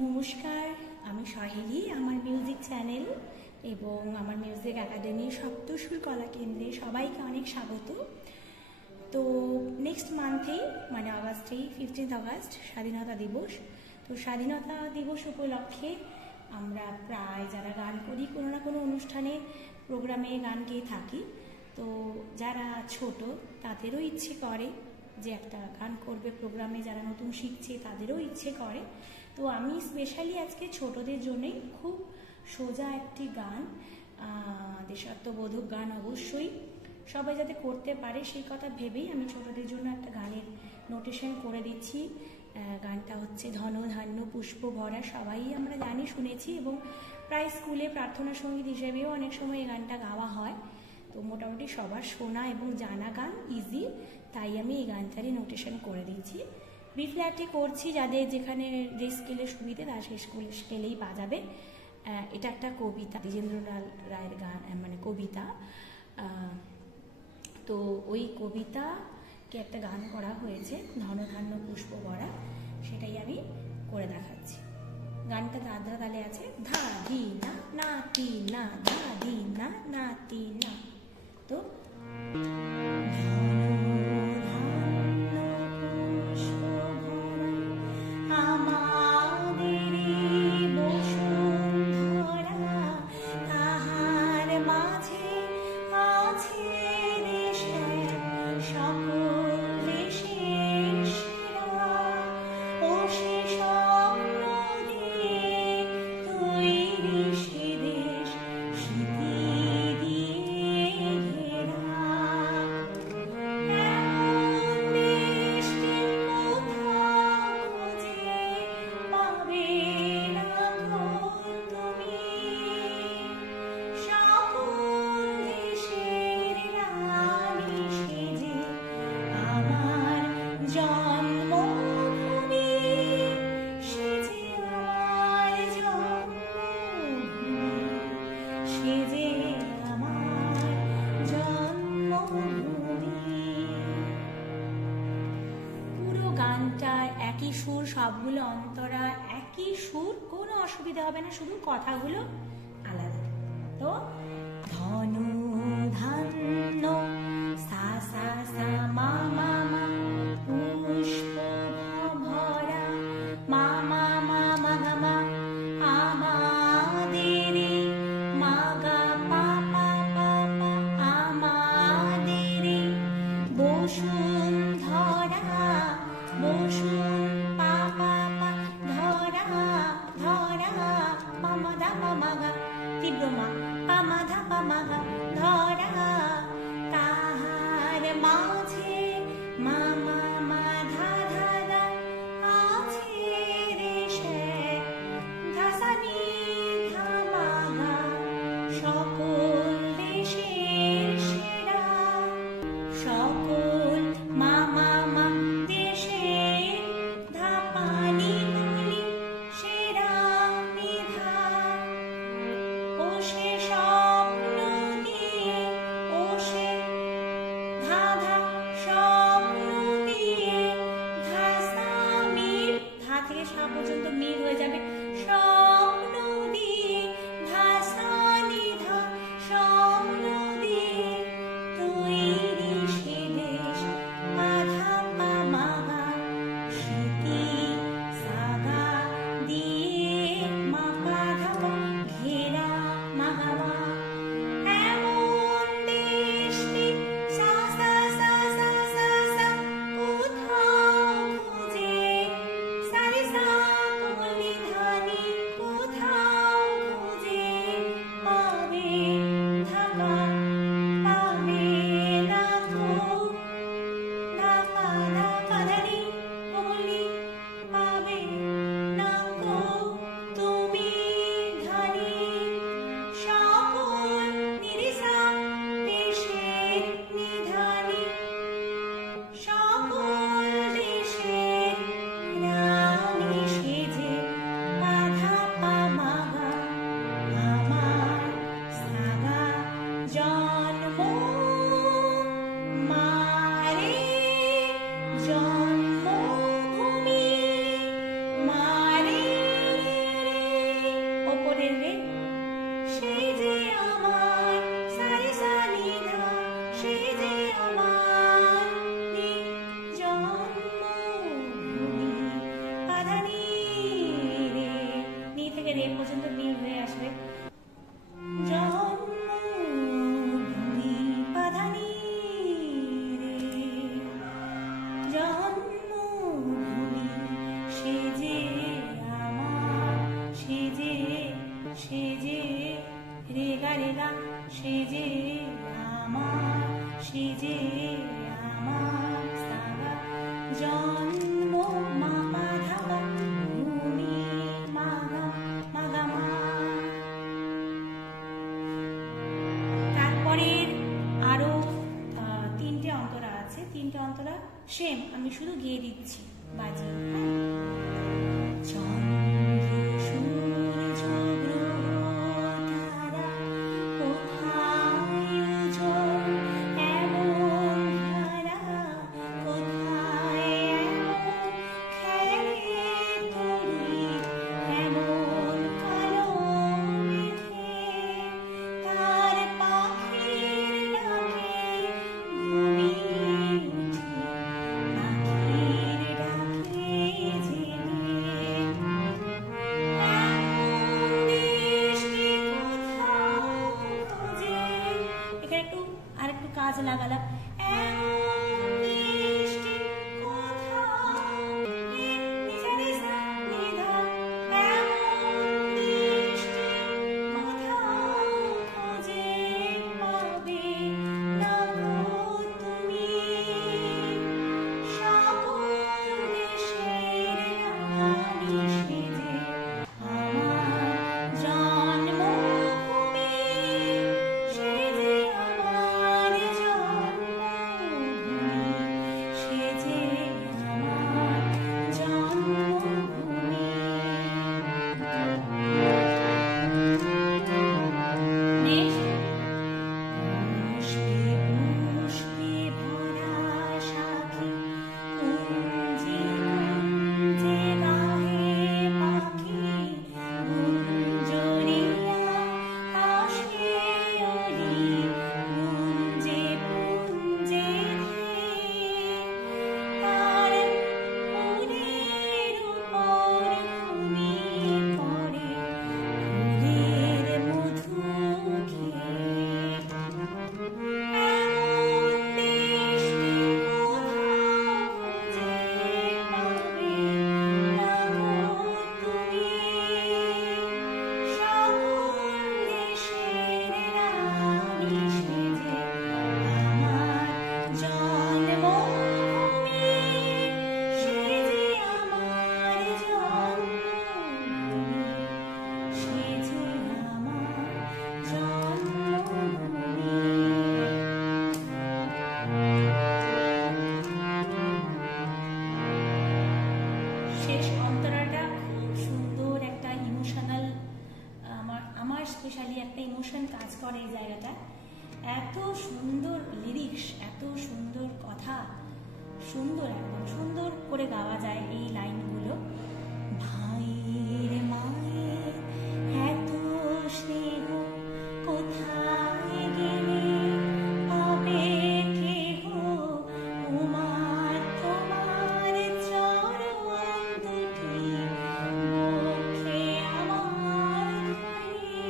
নমস্কার, আমি সহেলি। আমার মিউজিক চ্যানেল এবং আমার মিউজিক একাডেমি সপ্তসুর কলা কেন্দ্রে সবাইকে অনেক স্বাগত। তো নেক্সট মান্থেই মানে আগস্টেই 15 আগস্ট স্বাধীনতা দিবস। তো স্বাধীনতা দিবস উপলক্ষে আমরা প্রায় যারা গান করি কোনো না কোনো অনুষ্ঠানে প্রোগ্রামে গান গেয়ে থাকি। তো যারা ছোট তাদেরও ইচ্ছে করে যে একটা গান করবে প্রোগ্রামে, যারা নতুন শিখছে তাদেরও ইচ্ছে করে। তো আমি স্পেশালি আজকে ছোটদের জন্যই খুব সোজা একটি গান, দেশাত্মবোধক গান অবশ্যই সবাই যাতে করতে পারে সেই কথা ভেবেই আমি ছোটদের জন্য একটা গানের নোটেশন করে দিচ্ছি। গানটা হচ্ছে ধন ধান্য পুষ্প ভরা। সবাই আমরা জানি, শুনেছি এবং প্রায় স্কুলে প্রার্থনা সঙ্গীত হিসেবেও অনেক সময় এই গানটা গাওয়া হয়। তো মোটামুটি সবার শোনা এবং জানা গান, ইজি, তাই আমি এই গানটারই নোটেশন করে দিচ্ছি। বি ফ্ল্যাটে করছি, যাদের যেখানে যে স্কেলে সুবিধে তারা সেই স্কেলেই বাজাবে। এটা একটা কবিতা, দ্বিজেন্দ্রলাল রায়ের গান, মানে কবিতা। তো ওই কবিতাকে একটা গান করা হয়েছে, ধনধান্য পুষ্প ভরা, সেটাই আমি করে দেখাচ্ছি। গানটা দাদরা তালে আছে, ধা ধি না না তি না, ধা ধি না না তি না। তো একই সুর, সবগুলো অন্তরা একই সুর, কোনো অসুবিধা হবে না, শুধু কথাগুলো আলাদা। তো ধন ধান্য সা সা সা মা মা মা, পুষ্প ভরা মা মা মা মা গা মা, আমাদের মা গা পা পা পা পা, আমাদের বসুন্ধরা বসুন পা পা পা, ধরা ধরা মামা দা মামা গা, তীব্র মা পামা ধা পামা গা, ধরা তাহার মাঝে মামা মা ধা ধা দা, আছে রে সে ধাসানি ধা মা গা, সকল দেশের সেরা, সকল মামা মা দেশের ধা পানি গুলি সেরা মেধা, ও সে স্বপ্ন দিয়ে, ও সে ধা ধা স্বপ্ন দিয়ে, ধা সা মির, ধা থেকে সা পর্যন্ত মির হয়ে যাবে, স্বপ্ন দিয়ে ধা সা নি ধা, স্বপ্ন দিয়ে তৈরি সে দেশ, পা ধা পা মা গা, স্মৃতি সাগা দিয়ে মা পা ধা পা, ঘেরা মা গা মা, এমন দেশটি সা সা সা সা সা সা, কোথাও খুঁজে সা রে সা কোলি ধা সেম আমি শুধু গিয়ে দিচ্ছি বাজিয়ে। কাজ লাগালাম স্পেশালি একটা ইমোশন কাজ করে এই জায়গাটা। এত সুন্দর লিরিক্স, এত সুন্দর কথা, সুন্দর একদম সুন্দর করে গাওয়া যায় এই লাইনগুলো। ভাইয়ের মায়ের এত স্নেহ কোথায় গেলে পাবে কেহ, তোমার তোমার চরণ দুটি মুখে আমার ধরে,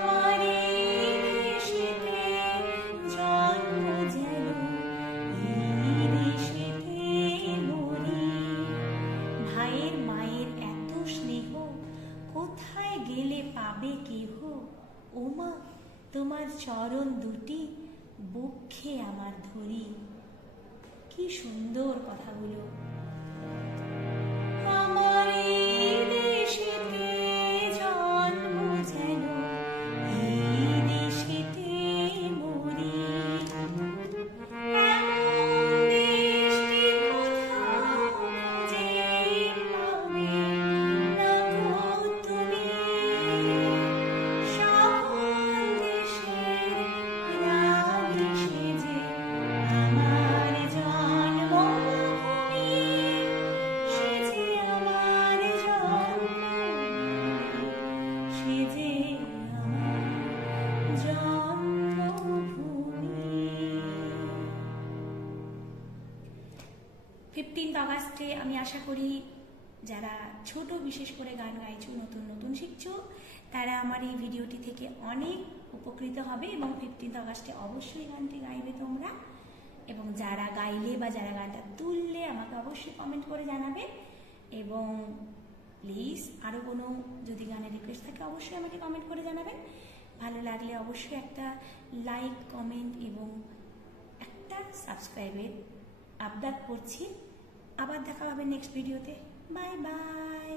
আমার এই দেশেতে জন্ম যেন এই দেশেতে মরি। ভাইয়ের মায়ের এত স্নেহ কোথায় গেলে পাবে কেহ, ওমা তোমার চরণ দুটি বক্ষে আমার ধরি। কি সুন্দর কথাগুলো। আমার এই দেশেতে জন্ম যেন এই দেশেতে মরি। আগস্টে আমি আশা করি যারা ছোট বিশেষ করে গান গাইছো, নতুন নতুন শিখছো, তারা আমার এই ভিডিওটি থেকে অনেক উপকৃত হবে এবং 15 আগস্টে অবশ্যই গানটি গাইবে তোমরা। এবং যারা গাইলে বা যারা গানটা তুললে আমাকে অবশ্যই কমেন্ট করে জানাবে। এবং প্লিজ আরও কোনো যদি গানের রিকোয়েস্ট থাকে অবশ্যই আমাকে কমেন্ট করে জানাবেন। ভালো লাগলে অবশ্যই একটা লাইক, কমেন্ট এবং একটা সাবস্ক্রাইবের আবদার করছি। আবার দেখা হবে নেক্সট ভিডিওতে। Bye bye.